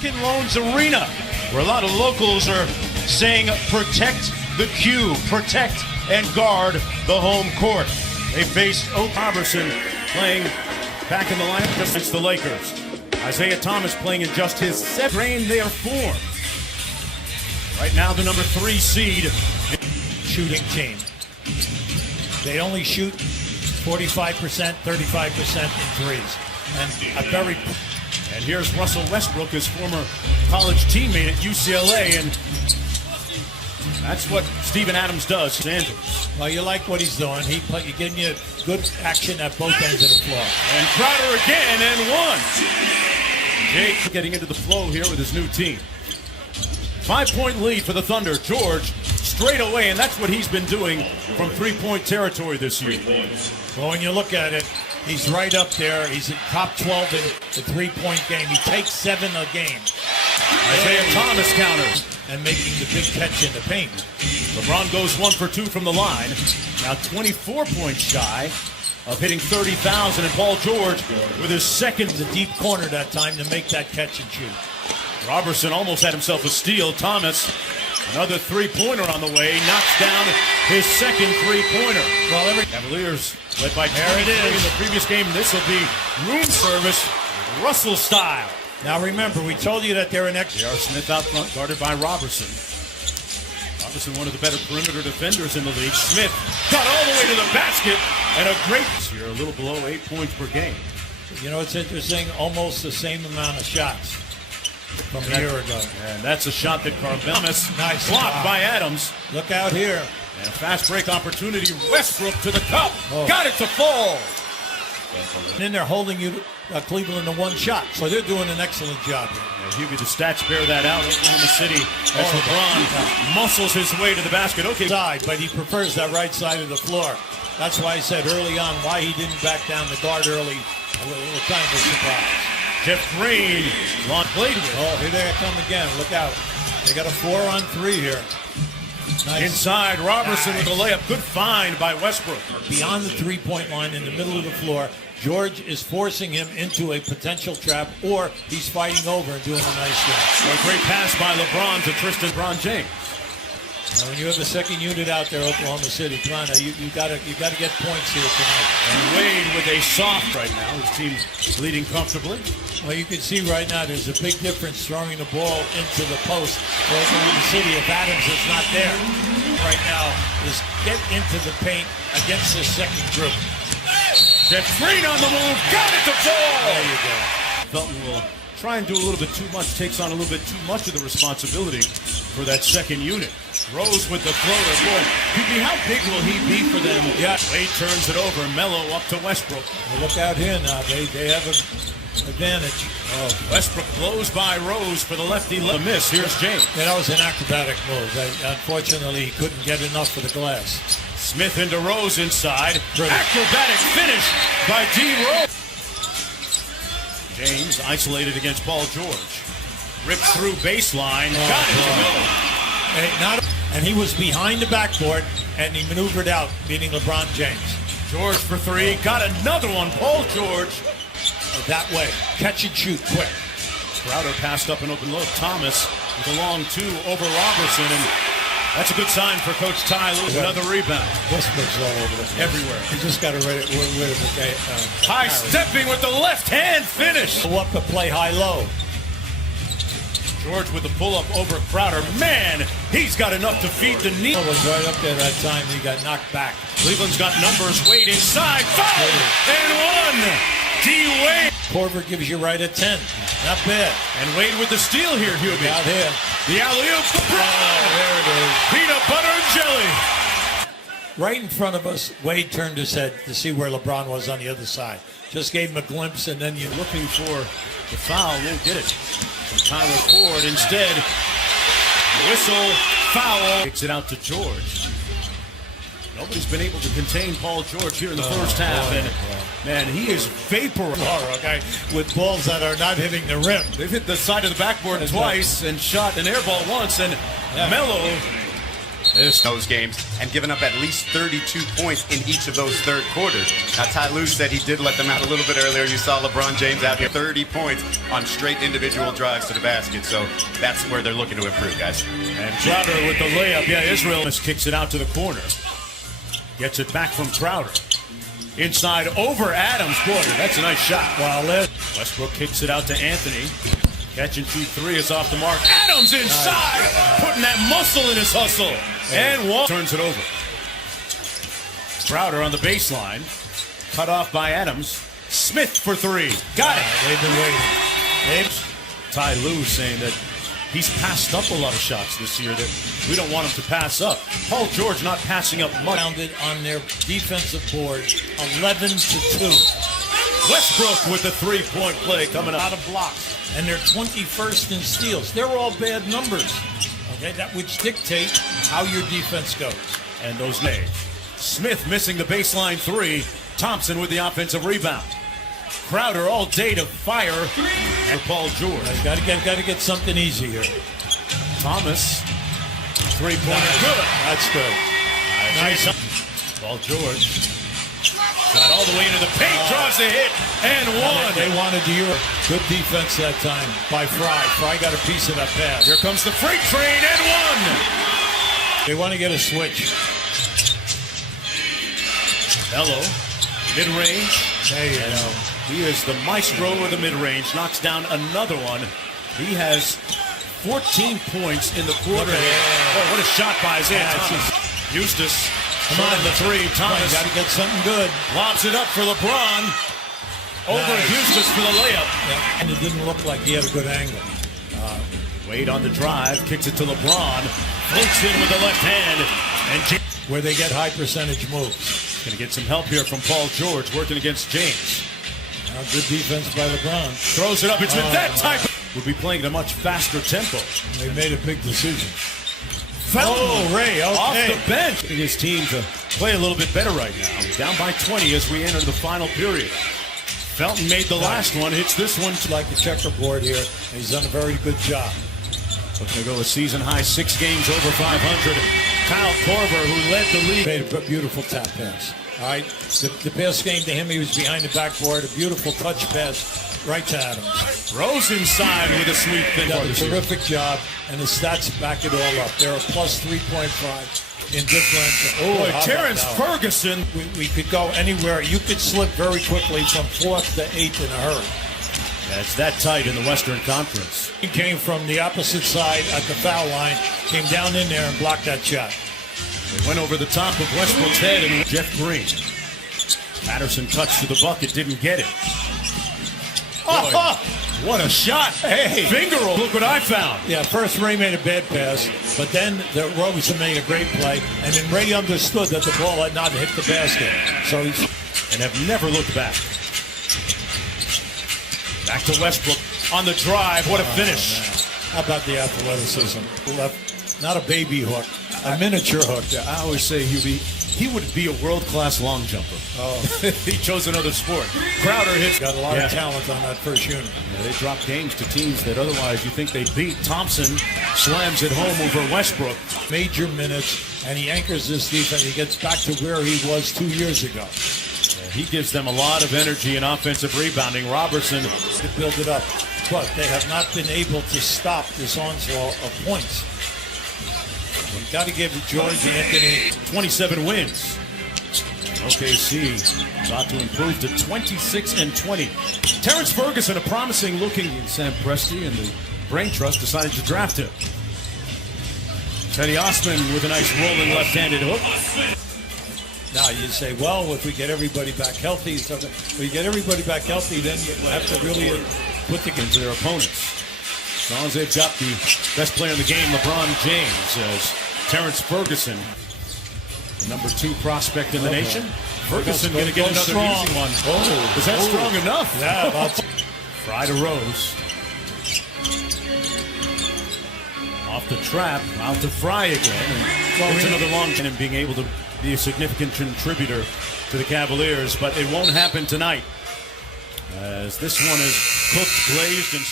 Quicken Loans Arena, where a lot of locals are saying protect the Q, protect and guard the home court. They faced Robertson playing back in the lineup just against the Lakers. Isaiah Thomas playing in just his seventh drain their form. Right now the number 3 seed shooting team. They only shoot 45%, 35% in threes. And here's Russell Westbrook, his former college teammate at UCLA, and that's what Steven Adams does. Los Angeles. Well, you like what he's doing. He's giving you good action at both ends of the floor. And Crowder again, and one. Jake getting into the flow here with his new team. 5-point lead for the Thunder. George straight away, and that's what he's been doing from three-point territory this year. Well, when you look at it, he's right up there. He's in top 12 in the three-point game. He takes 7 a game. Isaiah Thomas counters. And making the big catch in the paint. LeBron goes 1 for 2 from the line. Now 24 points shy of hitting 30,000, and Paul George with his second. The deep corner that time to make that catch and shoot. Robertson almost had himself a steal. Thomas, another three-pointer on the way, knocks down his second three-pointer. Well, Cavaliers led by 23 in the previous game. This will be room service, Russell style. Now remember, we told you that they're an extra. J.R. Smith out front, guarded by Robertson. Robertson, one of the better perimeter defenders in the league. Smith got all the way to the basket, and a great here, a little below 8 points per game. You know, it's interesting, almost the same amount of shots from a year ago. And that's a shot that Carvelmus nice blocked by Adams. Look out here. And a fast break opportunity. Westbrook to the cup. Oh. Got it to fall. And then they're holding you, Cleveland, to one shot. So they're doing an excellent job here. Yeah, Hughie, the stats bear that out. Oklahoma City as LeBron muscles his way to the basket. Okay. Side, but he prefers that right side of the floor. That's why I said early on why he didn't back down the guard early. A little kind of a surprise. Jeff Green, long played with. Oh, here they come again. Look out. They got a 4-on-3 here. Nice. Inside, Robertson with a layup. Good find by Westbrook. Beyond the three-point line in the middle of the floor, George is forcing him into a potential trap, or he's fighting over and doing a nice job. A great pass by LeBron to Tristan Bron James. Now, when you have the second unit out there, Oklahoma City, come on, you gotta get points here tonight. And Wade with a soft right now. His team leading comfortably. Well, you can see right now there's a big difference throwing the ball into the post for Oklahoma City if Adams is not there. Right now is get into the paint against the second group. Jeff Green on the move, got it to fall. There you go. Felton will try and do a little bit too much, takes on a little bit too much of the responsibility for that second unit. Rose with the floater. Boy, how big will he be for them? Yeah. Wade turns it over. Melo up to Westbrook. Well, look out here now. They have an advantage. Oh, Westbrook blows by Rose for the lefty. Miss. Here's James. That was an acrobatic move. Unfortunately, he couldn't get enough for the glass. Smith into Rose inside. Acrobatic finish by D. Rose. James isolated against Paul George. Ripped through baseline. Got it to Miller. And he was behind the backboard, and he maneuvered out, beating LeBron James. George for 3. Got another one. Paul George. That way. Catch and shoot quick. Crowder passed up an open look. Thomas with a long 2 over Robertson, and that's a good sign for Coach Ty Lue. Another rebound. Westbrook's all over the place. Everywhere. He just got to rid of the guy. High stepping with the left hand finish. Go up to play high-low. George with the pull-up over Crowder. Man, he's got enough to feed the knee. Was right up there that time. He got knocked back. Cleveland's got numbers. Wade inside. Foul! And 1. D. Wade. Korver gives you right at 10. Not bad. And Wade with the steal here, Hughie. Out here. The alley-oop. There it is. Peanut butter and jelly. Right in front of us, Wade turned his head to see where LeBron was on the other side. Just gave him a glimpse, and then you're looking for the foul. Won't get it from Tyler Ford. Instead, whistle, foul. Kicks it out to George. Nobody's been able to contain Paul George here in the first half, and man, he is vaporized. Okay, with balls that are not hitting the rim. They've hit the side of the backboard twice and shot an air ball once, and Melo those games and given up at least 32 points in each of those third quarters. Now, Ty Lue said he did let them out a little bit earlier. You saw LeBron James out here, 30 points on straight individual drives to the basket. So that's where they're looking to improve, guys. And Crowder with the layup. Yeah, Israel kicks it out to the corner. Gets it back from Crowder. Inside over Adams. Boy, that's a nice shot. Well, Westbrook kicks it out to Anthony. Catch and shoot three is off the mark. Adams inside, putting that muscle in his hustle. And Wall turns it over. Crowder on the baseline. Cut off by Adams. Smith for three. Got it. They've been waiting. Ty Lue saying that he's passed up a lot of shots this year that we don't want him to pass up. Paul George not passing up much. Rounded on their defensive board, 11-2. Westbrook with the three-point play coming out of blocks. And they're 21st in steals. They're all bad numbers. Okay, that which dictate how your defense goes. And those names. Smith missing the baseline three. Thompson with the offensive rebound. Crowder all day to fire for Paul George. Got to get something easy here. Thomas, three-pointer, good. That's good. Nice. Paul George. Got all the way into the paint, draws the hit, and one. They wanted the Euro. Good defense that time by Fry. Fry got a piece of that pass. Here comes the freight train, and one. They want to get a switch. Bello, mid-range. There you go. He is the maestro of the mid-range, knocks down another one. He has 14 points in the quarter. Oh, what a shot by Isaiah Thomas. Eustace. Come on, the three. Thomas got to get something good. Lobs it up for LeBron. Over Eustace for the layup. Yeah. And it didn't look like he had a good angle. Wade on the drive, kicks it to LeBron. Floats in with the left hand. And where they get high percentage moves. Going to get some help here from Paul George working against James. Good defense by LeBron. Throws it up. It's with that type. We'll be playing at a much faster tempo. They made a big decision. Felton, Ray, okay. Off the bench. His team to play a little bit better right now. Down by 20 as we enter the final period. Felton made the last one, hits this one. Like the checkerboard here. He's done a very good job. Looking to go a season high 6 games over 500. Kyle Korver, who led the league. Made a beautiful tap pass. All right, the pass came to him. He was behind the backboard. A beautiful touch pass right to Adams. Rose inside with a sweep. Done a terrific job, and the stats back it all up. They're a plus 3.5 in differential. Oh, boy, Terrence Ferguson. We could go anywhere. You could slip very quickly from 4th to 8th in a hurry. Yeah, it's that tight in the Western Conference. He came from the opposite side at the foul line, came down in there and blocked that shot. They went over the top of Westbrook's head and Jeff Green. Patterson touched to the bucket, didn't get it. Oh, what a shot. Hey, finger roll. Look what I found. Yeah, first Ray made a bad pass, but then Robinson made a great play, and then Ray understood that the ball had not hit the basket. So he's and have never looked back. Back to Westbrook on the drive. What a finish. Man. How about the athleticism? Left, not a baby hook, a miniature hook. Yeah, I always say he would be a world-class long jumper. Oh, he chose another sport. Crowder hits. Got a lot of talent on that first unit. Yeah, they drop games to teams that otherwise you think they beat. Thompson slams it home over Westbrook. Major minutes, and he anchors this defense. He gets back to where he was 2 years ago. He gives them a lot of energy and offensive rebounding. Robertson to build it up, but they have not been able to stop this onslaught of points. You've got to give George Anthony 27 wins. OKC about to improve to 26-20. Terrence Ferguson, a promising looking Sam Presti, and the Brain Trust decided to draft him. Teddy Osman with a nice rolling left-handed hook. Now you say, well, if we get everybody back healthy, if we get everybody back healthy, then you have to really put the game to their opponents. As long as they've got the best player in the game, LeBron James, as Terrence Ferguson, number 2 prospect in the nation. Ferguson going to get another easy one. Oh, is that strong enough? Yeah. Fry to Rose. Off the trap, out to Fry again. And it's another long and being able to be a significant contributor to the Cavaliers, but it won't happen tonight, as this one is cooked, glazed, and